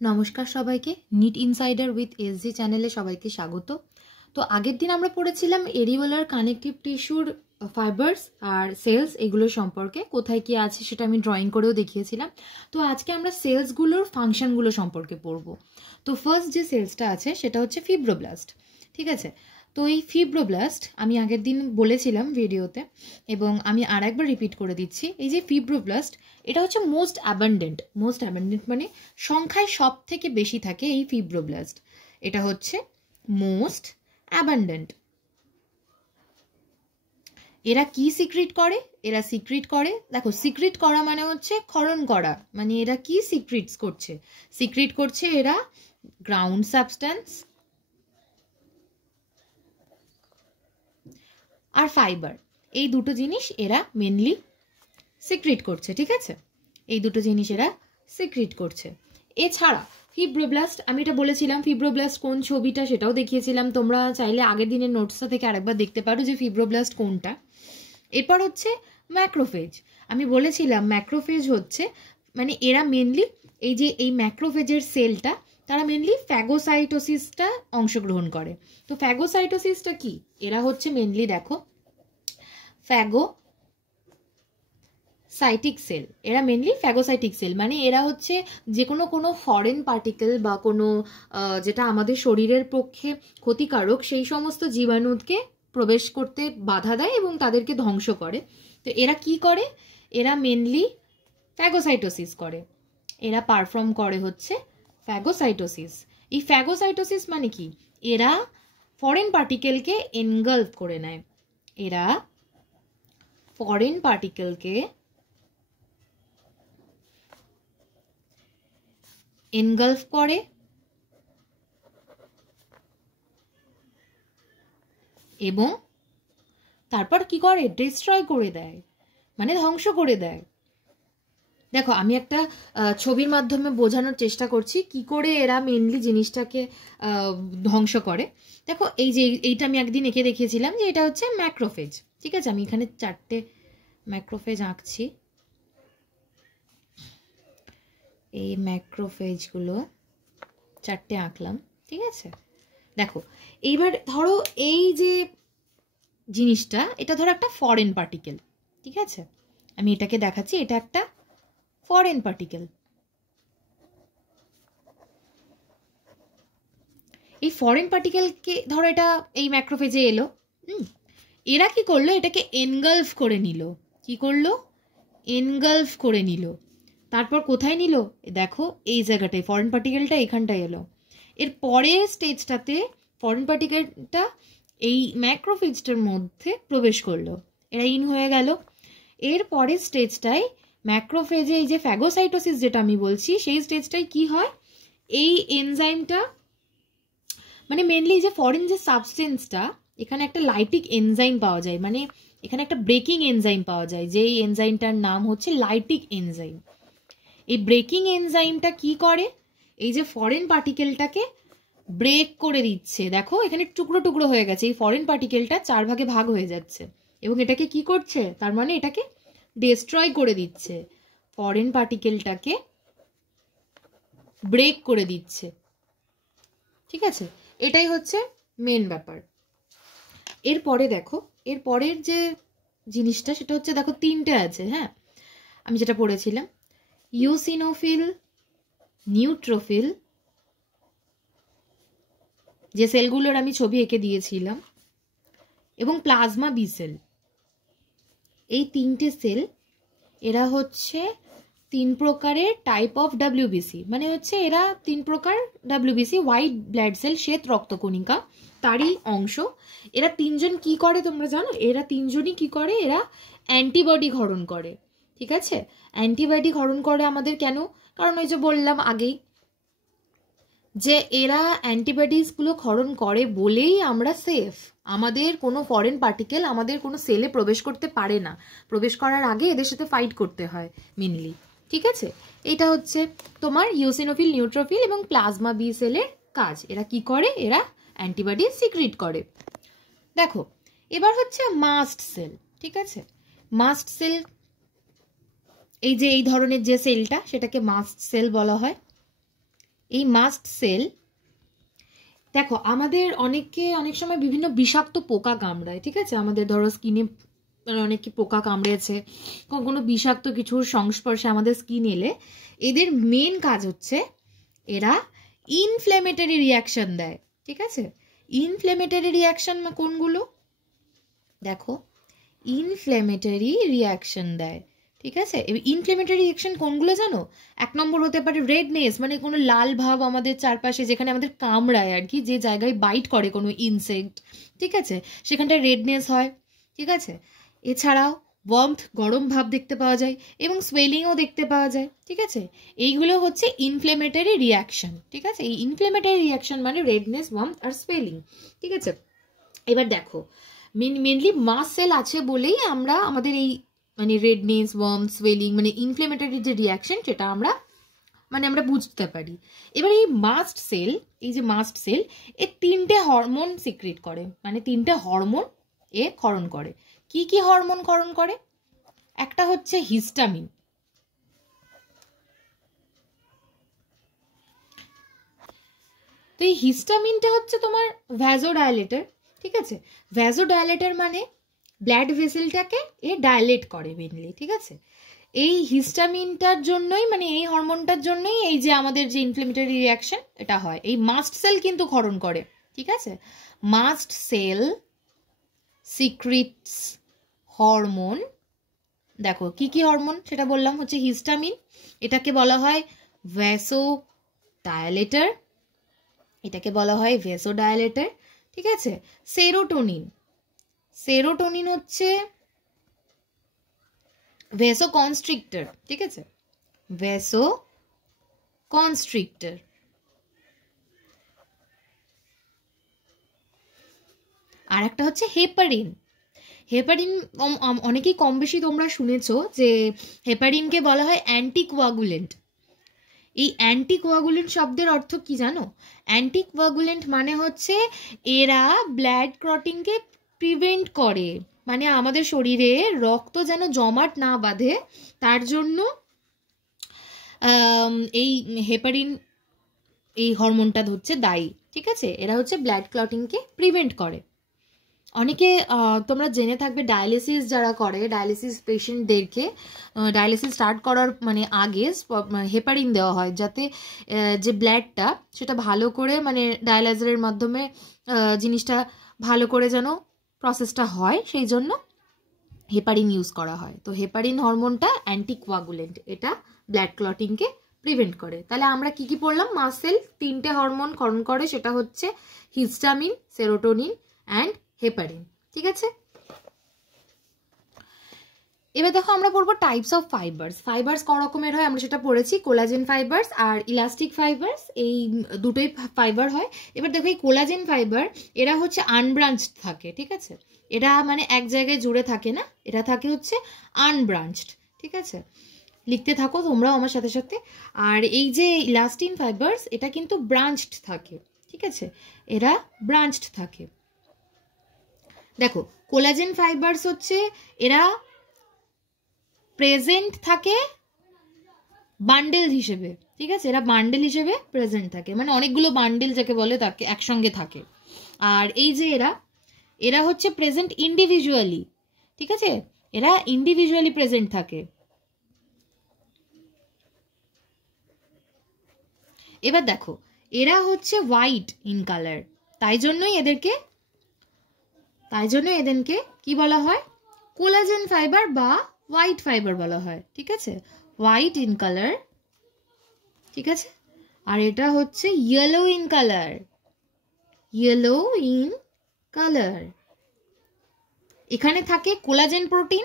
নমস্কার সবাইকে, NEET insider with SG চ্যানেলে সবাইকে স্বাগত। তো আগের দিন আমরা পড়েছিলাম এরিওলার কানেকটিভ টিস্যুর ফাইবার্স আর সেলস এগুলো সম্পর্কে, কোথায় কি আছে সেটা আমি ড্রয়িং করেও দেখিয়েছিলাম। তো আজকে আমরা সেলসগুলোর ফাংশনগুলো সম্পর্কে পড়ব। তো ফার্স্ট যে সেলসটা আছে সেটা হচ্ছে ফিব্রোব্লাস্ট, ঠিক আছে। তো এই ফিব্রোব্লাস্ট আমি আগের দিন বলেছিলাম ভিডিওতে, এবং আমি আর একবার রিপিট করে দিচ্ছি। এই যে ফিব্রোব্লাস্ট, এটা হচ্ছে মোস্ট অ্যাবান্ডেন্ট মানে সংখ্যায় সব থেকে বেশি থাকে এই ফিব্রোব্লাস্ট। এটা হচ্ছে মোস্ট অ্যাবান্ডেন্ট। এরা কি সিক্রিট করে? এরা সিক্রিট করে, দেখো সিক্রিট করা মানে হচ্ছে ক্ষরণ করা, মানে এরা কি সিক্রিটস করছে? সিক্রিট করছে এরা গ্রাউন্ড সাবস্ট্যান্স আর ফাইবার, এই দুটো জিনিস এরা মেনলি সিক্রিট করছে, ঠিক আছে। এই দুটো জিনিস এরা সিক্রিট করছে। এছাড়া ফিব্রোব্লাস্ট, আমি এটা বলেছিলাম ফিব্রোব্লাস্ট কোন ছবিটা সেটাও দেখিয়েছিলাম, তোমরা চাইলে আগের দিনের নোটসটা থেকে আরেকবার দেখতে পারো যে ফিব্রোব্লাস্ট কোনটা। এরপর হচ্ছে ম্যাক্রোফেজ। আমি বলেছিলাম ম্যাক্রোফেজ হচ্ছে মানে এরা মেনলি এই যে এই ম্যাক্রোফেজের সেলটা, তারা মেনলি ফ্যাগোসাইটোসিসটা অংশগ্রহণ করে। তো ফ্যাগোসাইটোসিসটা কি? এরা হচ্ছে মেনলি দেখো ফ্যাগোসাইটিক সেল। এরা মেনলি ফ্যাগোসাইটিক সেল, মানে এরা হচ্ছে যে কোনো ফরেন পার্টিকেল বা কোনো যেটা আমাদের শরীরের পক্ষে ক্ষতিকারক সেই সমস্ত জীবাণুকে প্রবেশ করতে বাধা দেয় এবং তাদেরকে ধ্বংস করে। তো এরা কি করে? এরা মেনলি ফ্যাগোসাইটোসিস করে। এরা পারফর্ম করে হচ্ছে ফ্যাগোসাইটোসিস। এই ফ্যাগোসাইটোসিস মানে কি? এরা ফরেন পার্টিকেলকে এনগালফ করে নেয়। এরা ফরেন পার্টিকেলকে এনগালফ করে এবং তারপর কি করে? ডিস্ট্রয় করে দেয়, মানে ধ্বংস করে দেয়। দেখো আমি একটা ছবির মাধ্যমে বোঝানোর চেষ্টা করছি কি করে এরা মেনলি জিনিসটাকে ধ্বংস করে। দেখো এই যে এইটা আমি একদিন এঁকে দেখিয়েছিলাম যে এটা হচ্ছে ম্যাক্রোফেজ, ঠিক আছে। আমি এখানে 4টে ম্যাক্রোফেজ আঁকছি। এই ম্যাক্রোফেজগুলো 4টে আঁকলাম, ঠিক আছে। দেখো এইবার ধরো এই যে জিনিসটা, এটা ধরো একটা ফরেন পার্টিকেল, ঠিক আছে। আমি এটাকে দেখাচ্ছি, এটা একটা ফরেন পার্টিকেল। এই ফরেন পার্টিকেলকে ধরো এটা এই ম্যাক্রোফেজে এলো, এরা কি করলো? এটাকে এনগালফ করে নিল। কি করলো? এনগালফ করে নিল। তারপর কোথায় নিল? দেখো এই জায়গাটায় ফরেন পার্টিকেলটা এখানটায় এলো। এর পরের স্টেজটাতে ফরেন পার্টিকেলটা এই ম্যাক্রোফেজটার মধ্যে প্রবেশ করলো, এরা ইন হয়ে গেল। এর পরের স্টেজটায় ম্যাক্রোফেজে এই যে ফ্যাগোসাইটোসিস যেটা আমি বলছি, সেই স্টেজটায় কি হয়? এই এনজাইমটা মানে মেনলি যে ফরেন যে সাবস্টেন্সটা, এখানে একটা লাইটিক এনজাইম পাওয়া যায়, মানে এখানে একটা ব্রেকিং এনজাইম পাওয়া যায়, যেই এনজাইমটার নাম হচ্ছে লাইটিক এনজাইম। এই ব্রেকিং এনজাইমটা কি করে? এই যে ফরেন পার্টিকেলটাকে ব্রেক করে দিচ্ছে। দেখো এখানে টুকরো টুকরো হয়ে গেছে, এই ফরেন পার্টিকেলটা 4 ভাগে ভাগ হয়ে যাচ্ছে এবং এটাকে কি করছে? তার মানে এটাকে ডিস্ট্রয় করে দিচ্ছে, ফরেন পার্টিকেলটাকে ব্রেক করে দিচ্ছে, ঠিক আছে। এটাই হচ্ছে মেন ব্যাপার। এরপরে দেখো এর পরের যে জিনিসটা সেটা হচ্ছে, দেখো 3টে আছে, হ্যাঁ, আমি যেটা পড়েছিলাম ইওসিনোফিল, নিউট্রোফিল, যে সেলগুলোর আমি ছবি এঁকে দিয়েছিলাম, এবং প্লাজমা বি সেল। এই 3টে সেল, এরা হচ্ছে 3 প্রকারের টাইপ অফ ডাব্লিউবিসি, মানে হচ্ছে এরা 3 প্রকার ডাব্লিউবিসি, হোয়াইট ব্লাড সেল, শ্বেত রক্তকণিকা, তারই অংশ। এরা 3জন কি করে তোমরা জানো? এরা 3জনই কি করে? এরা অ্যান্টিবডি ক্ষরণ করে, ঠিক আছে। অ্যান্টিবডি ক্ষরণ করে আমাদের কেন? কারণ ওই যে বললাম আগেই যে এরা অ্যান্টিবডিসগুলো ক্ষরণ করে বলেই আমরা সেফ। আমাদের কোনো ফরেন পার্টিকেল আমাদের কোনো সেলে প্রবেশ করতে পারে না, প্রবেশ করার আগে এদের সাথে ফাইট করতে হয় মেনলি, ঠিক আছে। এটা হচ্ছে তোমার ইওসিনোফিল, নিউট্রোফিল এবং প্লাজমা বি সেলের কাজ। এরা কি করে? এরা অ্যান্টিবডি সিক্রিট করে। দেখো এবার হচ্ছে মাস্ট সেল, ঠিক আছে। মাস্ট সেল, এই যে এই ধরনের যে সেলটা সেটাকে মাস্ট সেল বলা হয়। এই মাস্ট সেল, দেখো আমাদের অনেক সময় বিভিন্ন বিষাক্ত পোকা কামড়ায়, ঠিক আছে, আমাদের ধরো স্কিনে অনেকে পোকা কামড়েছে, কোনো বিষাক্ত কিছুর সংস্পর্শে আমাদের স্কিন এলে এদের মেন কাজ হচ্ছে এরা ইনফ্লেমেটরি রিয়াকশন দেয়, ঠিক আছে। ইনফ্লেমেটরি রিয়াকশন কোনগুলো দেখো, ইনফ্লেমেটরি রিয়াকশন দেয়, ঠিক আছে। ইনফ্লেমেটরি রিয়াকশন কোনগুলো জানো? 1 নম্বর হতে পারে রেডনেস, মানে কোনো লাল ভাব আমাদের চারপাশে যেখানে আমাদের কামড়ায় আর কি, যে জায়গায় বাইট করে কোনো ইনসেক্ট, ঠিক আছে, সেখানটায় রেডনেস হয়, ঠিক আছে। এছাড়াও ওয়ার্মথ, গরম ভাব দেখতে পাওয়া যায়, এবং সোয়েলিংও দেখতে পাওয়া যায়, ঠিক আছে। এইগুলো হচ্ছে ইনফ্লেমেটরি রিয়াকশন, ঠিক আছে। এই ইনফ্লেমেটরি রিয়াকশন মানে রেডনেস, ওয়ার্মথ আর সোয়েলিং, ঠিক আছে। এবার দেখো মেনলি মাস্ট সেল আছে বলেই আমরা আমাদের এই মানে রেডনেস, ওয়ার্মথ, সোয়েলিং মানে ইনফ্লেমেটরি যে রিয়াকশন সেটা আমরা বুঝতে পারি। এবার এই মাস্ট সেল, এই যে মাস্ট সেল, এর 3টে হরমোন সিক্রেট করে, মানে 3টে হরমোন এ ক্ষরণ করে। কি কি হরমোন ক্ষরণ করে? একটা হচ্ছে হিস্টামিন, তো এই হিস্টামিনটা হচ্ছে তোমার ভ্যাসোডাইলেটর, ঠিক আছে। ভ্যাসোডাইলেটর মানে ব্লাড ভেসেলটাকে এ ডাইলেট করে মেনলি, ঠিক আছে। এই হিস্টামিনটার জন্যই, মানে এই হরমোনটার জন্যই এই যে আমাদের যে ইনফ্লেমেটরি রিয়াকশন এটা হয়। এই মাস্ট সেল কিন্তু ক্ষরণ করে, ঠিক আছে। মাস্ট সেল সিক্রিটস হরমোন, দেখো কি কি হরমোন সেটা বললাম, হচ্ছে হিস্টামিন, এটাকে বলা হয় ভ্যাসোডাইলেটর, এটাকে বলা হয় ভ্যাসোডাইলেটর, ঠিক আছে। সেরোটোনিন, সেরোটোনিন হচ্ছে ভ্যাসোকনস্ট্রিক্টর, ঠিক আছে, ভ্যাসোকনস্ট্রিক্টর। আর একটা হচ্ছে হেপারিন। হেপারিন অনেকেই কম বেশি তোমরা শুনেছো যে হেপারিনকে বলা হয় অ্যান্টিকোয়াগুলেন্ট। এই অ্যান্টিকোয়াগুলেন্ট শব্দের অর্থ কি জানো? অ্যান্টিকোয়াগুলেন্ট মানে হচ্ছে এরা ব্লাড ক্লটিংকে প্রিভেন্ট করে, মানে আমাদের শরীরে রক্ত যেন জমাট না বাঁধে তার জন্য এই হেপারিন, এই হরমোনটা হচ্ছে দায়ী, ঠিক আছে। এরা হচ্ছে ব্লাড ক্লটিংকে প্রিভেন্ট করে। অনেকে তোমরা জেনে থাকবে ডায়ালিসিস যারা করে, ডায়ালিসিস পেশেন্টদেরকে ডায়ালিসিস স্টার্ট করার মানে আগে হেপারিন দেওয়া হয়, যাতে যে ব্লাডটা সেটা ভালো করে মানে ডায়ালাইজারের মাধ্যমে জিনিসটা ভালো করে যেন প্রসেসটা হয়, সেই জন্য হেপারিন ইউজ করা হয়। তো হেপারিন হরমোনটা অ্যান্টিকোয়াগুলেন্ট, এটা ব্লাড ক্লটিংকে প্রিভেন্ট করে। তাহলে আমরা কি কি পড়লাম? মাস্ট সেল 3টে হরমোন ক্ষরণ করে, সেটা হচ্ছে হিস্টামিন, সেরোটোনিন অ্যান্ড হেপারিন, ঠিক আছে। এবার দেখো আমরা পড়বো টাইপস অফ ফাইবার্স। ফাইবার্স ক রকমের হয় আমরা সেটা পড়েছি, কোলাজেন ফাইবার্স আর ইলাস্টিক ফাইবার্স, এই দুটোই ফাইবার হয়। এবার দেখো এই কোলাজেন ফাইবার এরা হচ্ছে আনব্রাঞ্চড থাকে, ঠিক আছে, এরা মানে এক জায়গায় জুড়ে থাকে না, এরা থাকে হচ্ছে আনব্রাঞ্চড, ঠিক আছে। লিখতে থাকো তোমরাও আমার সাথে সাথে। আর এই যে ইলাস্টিন ফাইবার্স এটা কিন্তু ব্রাঞ্চড থাকে, ঠিক আছে, এরা ব্রাঞ্চড থাকে। দেখো কোলাজেন ফাইবার্স হচ্ছে এরা প্রেজেন্ট থাকে বান্ডেল হিসেবে, ঠিক আছে, এরা বান্ডেল হিসেবে প্রেজেন্ট থাকে, মানে অনেকগুলো বান্ডেল যাকে বলে তাকে একসঙ্গে থাকে। আর এই যে এরা হচ্ছে প্রেজেন্ট ইন্ডিভিজুয়ালি, ঠিক আছে, এরা ইন্ডিভিজুয়ালি প্রেজেন্ট থাকে। এবার দেখো এরা হচ্ছে হোয়াইট ইন কালার, তাই জন্যই এদেরকে কি বলা হয়? কোলাজেন ফাইবার বা হোয়াইট ফাইবার বলা হয়, ঠিক আছে, হোয়াইট ইন কালার, ঠিক আছে। আর এটা হচ্ছে yellow in colour, yellow in colour. এখানে থাকে কোলাজেন প্রোটিন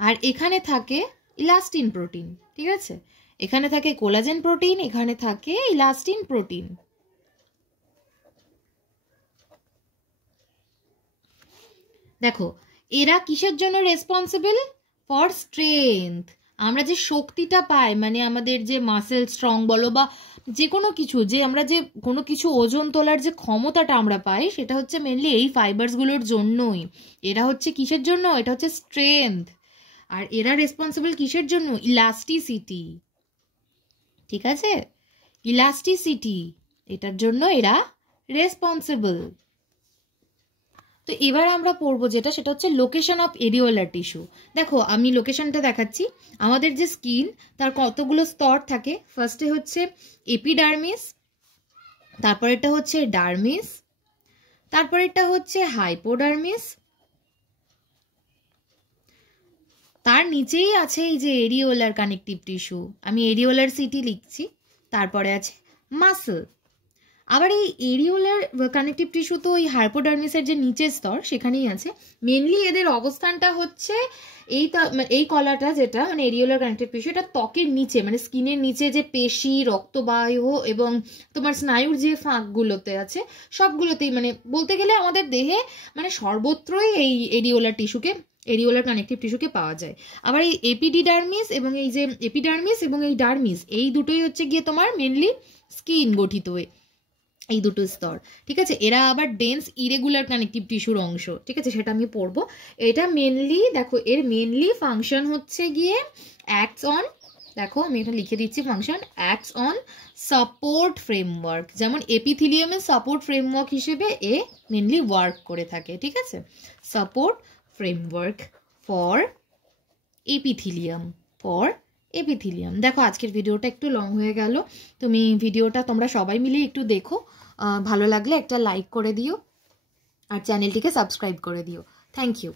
আর এখানে থাকে ইলাস্টিন প্রোটিন, ঠিক আছে, এখানে থাকে কোলাজেন প্রোটিন, এখানে থাকে ইলাস্টিন প্রোটিন। দেখো এরা কিসের জন্য রেসপন্সিবল? For strength. আমরা যে শক্তিটা পাই, মানে আমাদের যে মাসেল স্ট্রং বলো বা যে কোনো কিছু, যে আমরা যে কোনো কিছু ওজন তোলার যে ক্ষমতাটা আমরা পাই, সেটা হচ্ছে মেনলি এই ফাইবার্সগুলোর জন্যই। এরা হচ্ছে কিসের জন্য? এটা হচ্ছে স্ট্রেংথ। আর এরা রেসপন্সিবল কিসের জন্য? ইলাস্টিসিটি। ঠিক আছে, ইলাস্টিসিটি, এটার জন্য এরা রেসপন্সিবল। তো এবার আমরা পড়বো যেটা, সেটা হচ্ছে লোকেশন অফ এরিওলার টিস্যু। দেখো আমি লোকেশনটা দেখাচ্ছি। আমাদের যে স্কিন তার কতগুলো স্তর থাকে। ফার্স্টে হচ্ছে এপিডার্মিস, তারপরেরটা হচ্ছে ডার্মিস, তারপরেরটা হচ্ছে হাইপোডার্মিস, তার নিচেই আছে এই যে এরিওলার কানেকটিভ টিস্যু, আমি এরিওলার সিটি লিখছি, তারপরে আছে মাসল। আবার এই এরিওলার কানেকটিভ টিস্যু তো ওই হাইপোডার্মিসের যে নিচের স্তর সেখানেই আছে। মেনলি এদের অবস্থানটা হচ্ছে এই কলাটা যেটা মানে এরিওলার কানেকটিভ টিস্যু, এটা ত্বকের নিচে মানে স্কিনের নিচে যে পেশি, রক্তবাহ এবং তোমার স্নায়ুর যে ফাঁকগুলোতে আছে সবগুলোতেই, মানে বলতে গেলে আমাদের দেহে মানে সর্বত্রই এই এরিওলার কানেকটিভ টিস্যুকে পাওয়া যায়। আবার এই এপিডিডার্মিস এবং এই যে এপিডার্মিস এবং এই ডার্মিস, এই দুটোই হচ্ছে গিয়ে তোমার মেনলি স্কিন গঠিত এই দুটো স্তর। ঠিক আছে, এরা আবার ডেন্স ইরেগুলার কানেকটিভ টিস্যুর অংশ। ঠিক আছে, সেটা আমি পড়বো। এটা মেনলি দেখো, এর মেনলি ফাংশন হচ্ছে গিয়ে অ্যাক্টস অন, দেখো আমি এটা লিখে দিচ্ছি, function acts on support framework. যেমন এপিথিলিয়ামের সাপোর্ট ফ্রেমওয়ার্ক হিসেবে এ মেনলি ওয়ার্ক করে থাকে। ঠিক আছে, সাপোর্ট ফ্রেমওয়ার্ক ফর এপিথিলিয়াম, দেখো আজকের ভিডিওটা একটু লং হয়ে গেল। ভিডিওটা তোমরা সবাই মিলে একটু দেখো, ভালো লাগলে একটা লাইক করে দিও আর চ্যানেলটিকে সাবস্ক্রাইব করে দিও। Thank you.